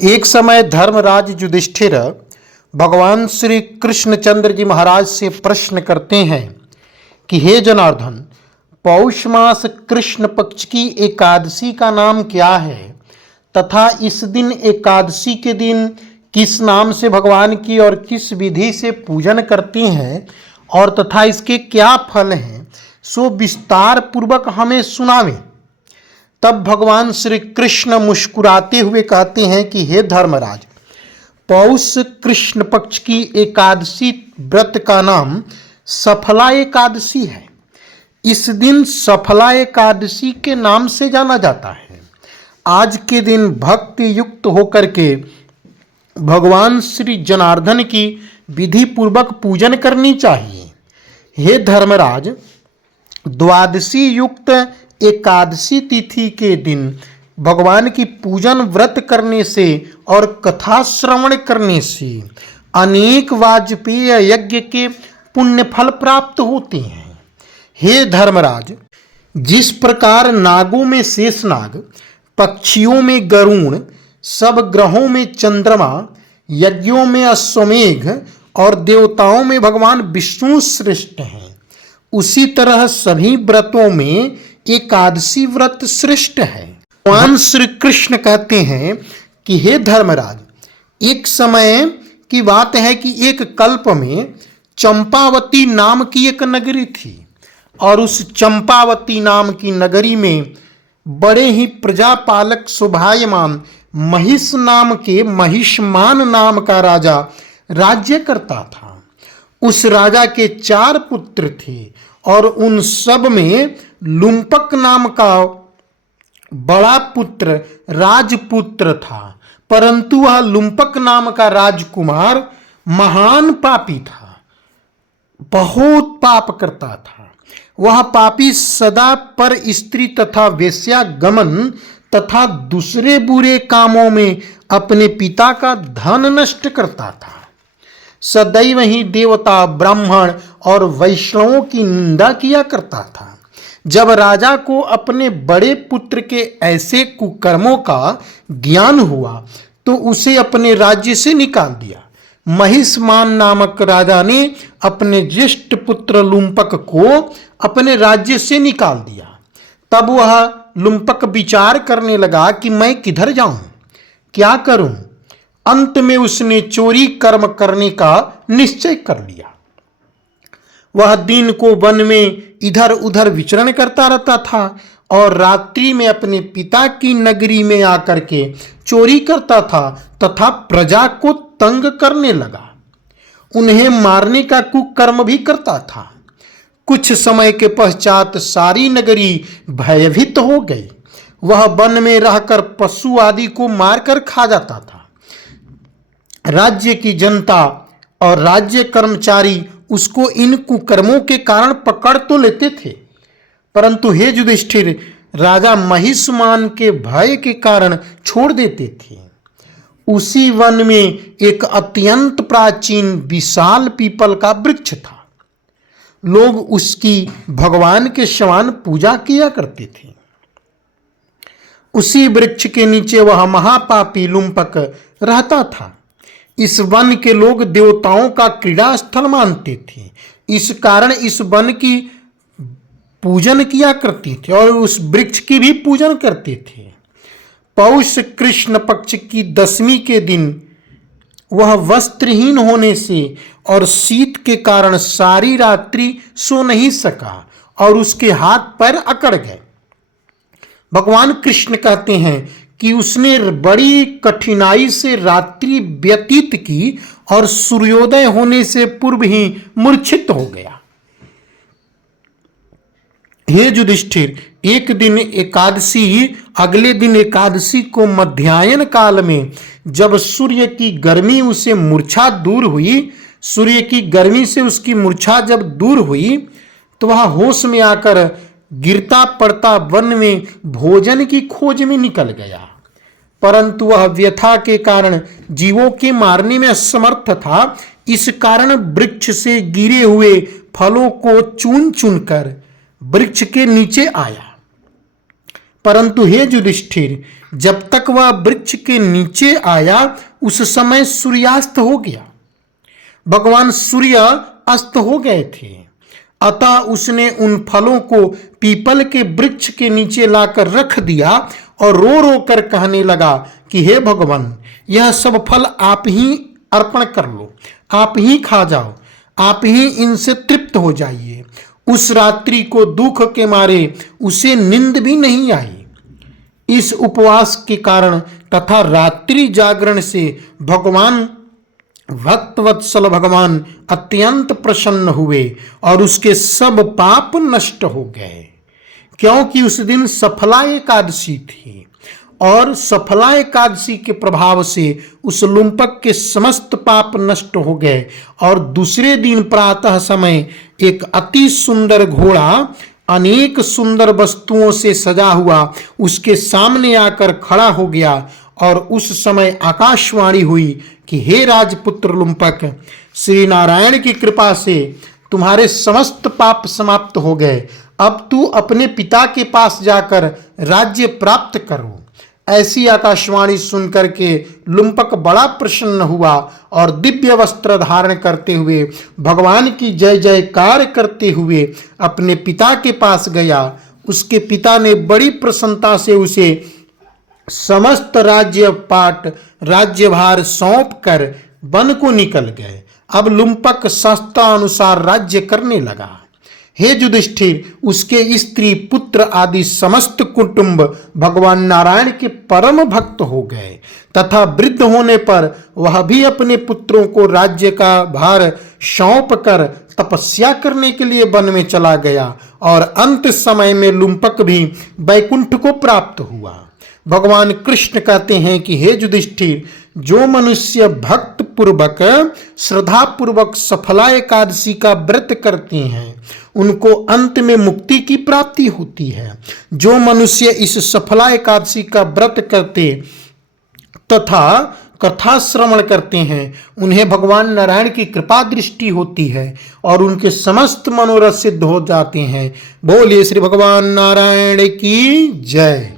एक समय धर्मराज युधिष्ठिर भगवान श्री कृष्णचंद्र जी महाराज से प्रश्न करते हैं कि हे जनार्दन, पौष मास कृष्ण पक्ष की एकादशी का नाम क्या है तथा इस दिन एकादशी के दिन किस नाम से भगवान की और किस विधि से पूजन करते हैं और तथा इसके क्या फल हैं, सो विस्तार पूर्वक हमें सुनावें। तब भगवान श्री कृष्ण मुस्कुराते हुए कहते हैं कि हे धर्मराज, पौष कृष्ण पक्ष की एकादशी व्रत का नाम सफला एकादशी है। इस दिन सफला एकादशी के नाम से जाना जाता है। आज के दिन भक्ति युक्त होकर के भगवान श्री जनार्दन की विधि पूर्वक पूजन करनी चाहिए। हे धर्मराज, द्वादशी युक्त एकादशी तिथि के दिन भगवान की पूजन व्रत करने से और कथा श्रवण करने से अनेक वाजपेय यज्ञ के पुण्य फल प्राप्त होते हैं। हे धर्मराज, जिस प्रकार नागों में शेषनाग, पक्षियों में गरुण, सब ग्रहों में चंद्रमा, यज्ञों में अश्वमेघ और देवताओं में भगवान विष्णु श्रेष्ठ हैं, उसी तरह सभी व्रतों में एकादशी व्रत श्रेष्ठ है। भगवान श्री कृष्ण कहते हैं कि हे धर्मराज, एक समय की बात है कि एक कल्प में चंपावती नाम की एक नगरी थी और उस चंपावती नाम की नगरी में बड़े ही प्रजापालक शोभायमान महिष नाम के महिषमान नाम का राजा राज्य करता था। उस राजा के 4 पुत्र थे और उन सब में लुम्पक नाम का बड़ा पुत्र राजपुत्र था, परंतु वह लुम्पक नाम का राजकुमार महान पापी था, बहुत पाप करता था। वह पापी सदा पर स्त्री तथा वेश्यागमन तथा दूसरे बुरे कामों में अपने पिता का धन नष्ट करता था। सदैव ही देवता, ब्राह्मण और वैष्णवों की निंदा किया करता था। जब राजा को अपने बड़े पुत्र के ऐसे कुकर्मों का ज्ञान हुआ तो उसे अपने राज्य से निकाल दिया। महिषमान नामक राजा ने अपने ज्येष्ठ पुत्र लुम्पक को अपने राज्य से निकाल दिया। तब वह लुम्पक विचार करने लगा कि मैं किधर जाऊं, क्या करूं। अंत में उसने चोरी कर्म करने का निश्चय कर लिया। वह दिन को वन में इधर उधर विचरण करता रहता था और रात्रि में अपने पिता की नगरी में आकर के चोरी करता था तथा प्रजा को तंग करने लगा। उन्हें मारने का कुकर्म भी करता था। कुछ समय के पश्चात सारी नगरी भयभीत हो गई। वह वन में रहकर पशु आदि को मारकर खा जाता था। राज्य की जनता और राज्य कर्मचारी उसको इन कुकर्मों के कारण पकड़ तो लेते थे, परंतु हे युधिष्ठिर, राजा महिषमान के भय के कारण छोड़ देते थे। उसी वन में एक अत्यंत प्राचीन विशाल पीपल का वृक्ष था। लोग उसकी भगवान के समान पूजा किया करते थे। उसी वृक्ष के नीचे वह महापापी लुम्पक रहता था। इस वन के लोग देवताओं का क्रीड़ा स्थल मानते थे, इस कारण इस वन की पूजन किया करते थे और उस वृक्ष की भी पूजन करते थे। पौष कृष्ण पक्ष की 10वीं के दिन वह वस्त्रहीन होने से और शीत के कारण सारी रात्रि सो नहीं सका और उसके हाथ पैर अकड़ गए। भगवान कृष्ण कहते हैं कि उसने बड़ी कठिनाई से रात्रि व्यतीत की और सूर्योदय होने से पूर्व ही मूर्छित हो गया। हे युधिष्ठिर, एक दिन एकादशी, अगले दिन एकादशी को मध्याह्न काल में जब सूर्य की गर्मी उसे मूर्छा दूर हुई, सूर्य की गर्मी से उसकी मूर्छा जब दूर हुई तो वह होश में आकर गिरता पड़ता वन में भोजन की खोज में निकल गया, परंतु वह व्यथा के कारण जीवों के मारने में असमर्थ था। इस कारण वृक्ष से गिरे हुए फलों को चुन चुन कर वृक्ष के नीचे आया। परंतु हे युधिष्ठिर, जब तक वह वृक्ष के नीचे आया उस समय सूर्यास्त हो गया। भगवान सूर्य अस्त हो गए थे। अतः उसने उन फलों को पीपल के वृक्ष के नीचे लाकर रख दिया और रो रो कर कहने लगा कि हे भगवान, यह सब फल आप ही अर्पण कर लो, आप ही खा जाओ, आप ही इनसे तृप्त हो जाइए। उस रात्रि को दुख के मारे उसे नींद भी नहीं आई। इस उपवास के कारण तथा रात्रि जागरण से भगवान भक्तवत्सल भगवान अत्यंत प्रसन्न हुए और उसके सब पाप नष्ट हो गए, क्योंकि उस दिन सफला एकादशी थी और सफला एकादशी के प्रभाव से उस लुम्पक के समस्त पाप नष्ट हो गए। और दूसरे दिन प्रातः समय एक अति सुंदर घोड़ा अनेक सुंदर वस्तुओं से सजा हुआ उसके सामने आकर खड़ा हो गया और उस समय आकाशवाणी हुई कि हे राजपुत्र लुम्पक, श्री नारायण की कृपा से तुम्हारे समस्त पाप समाप्त हो गए। अब तू अपने पिता के पास जाकर राज्य प्राप्त करो। ऐसी आकाशवाणी सुनकर के लुम्पक बड़ा प्रसन्न हुआ और दिव्य वस्त्र धारण करते हुए भगवान की जय जयकार करते हुए अपने पिता के पास गया। उसके पिता ने बड़ी प्रसन्नता से उसे समस्त राज्यभार सौंप कर वन को निकल गए। अब लुम्पक शास्त्र अनुसार राज्य करने लगा। हे युधिष्ठिर, उसके स्त्री पुत्र आदि समस्त कुटुंब भगवान नारायण के परम भक्त हो गए तथा वृद्ध होने पर वह भी अपने पुत्रों को राज्य का भार सौंप कर तपस्या करने के लिए वन में चला गया और अंत समय में लुम्पक भी वैकुंठ को प्राप्त हुआ। भगवान कृष्ण कहते हैं कि हे युधिष्ठिर, जो मनुष्य भक्त पूर्वक श्रद्धा पूर्वक सफला एकादशी का व्रत करते हैं उनको अंत में मुक्ति की प्राप्ति होती है। जो मनुष्य इस सफला एकादशी का व्रत करते तथा कथा श्रवण करते हैं उन्हें भगवान नारायण की कृपा दृष्टि होती है और उनके समस्त मनोरथ सिद्ध हो जाते हैं। बोलिए श्री भगवान नारायण की जय।